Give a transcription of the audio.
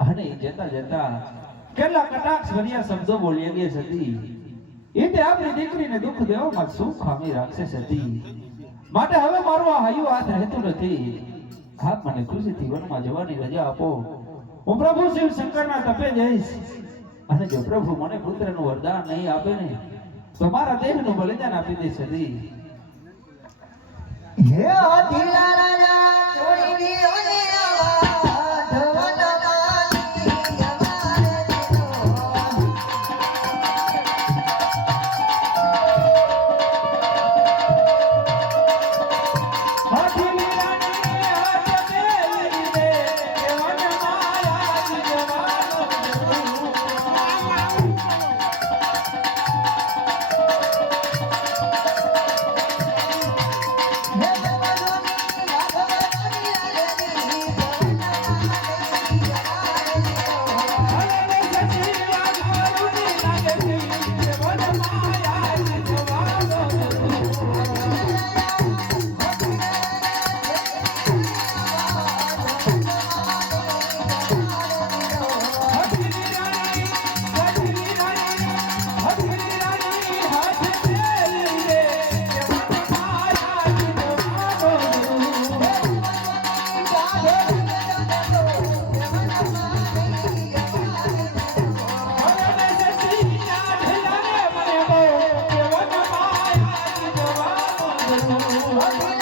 અને જતા જતા કેટલા કટાક્ષ ભર્યા શબ્દો બોલ્યા ગયા સતી એટલે આપણી દીકરીને દુઃખ દેવામાં શું ખામી રાખશે સતી માટે હવે મારો આ હૈયો હાથ રહેતો નથી આપ મને ખુશીથી વનમાં જવાની રજા આપો હું પ્રભુ શિવ શંકરના તપે જઈશ અને જો પ્રભુ મને પુત્રનું વરદાન નહીં આપે ને તો મારા દેહનું બલિદાન આપી દે સતી હે અધીરા રાજા છોડી દીયો ને Oh,